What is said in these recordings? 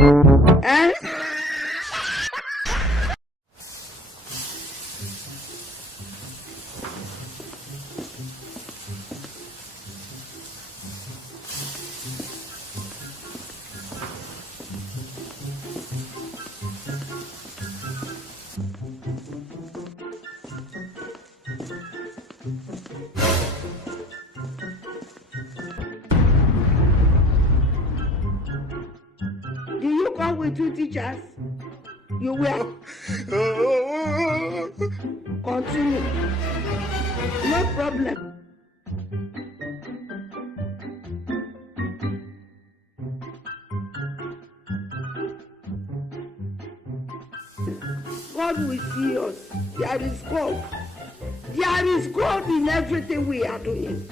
Eh? Do you come with two teachers? You will. Continue. No problem. God will see us. There is God. There is God in everything we are doing.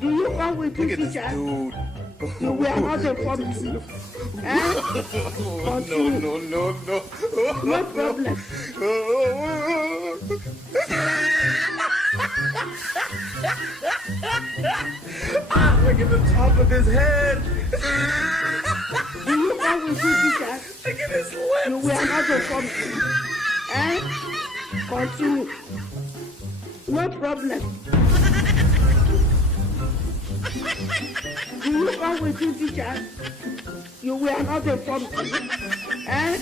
Do you come with two teachers? You were not informed. Eh? Continue. No. No problem. Look at the top of his head. Do you come with two teachers? Look at his lips. You were not informed. Eh? Continue. No problem. Do you come with two teachers? You were not informed. Eh?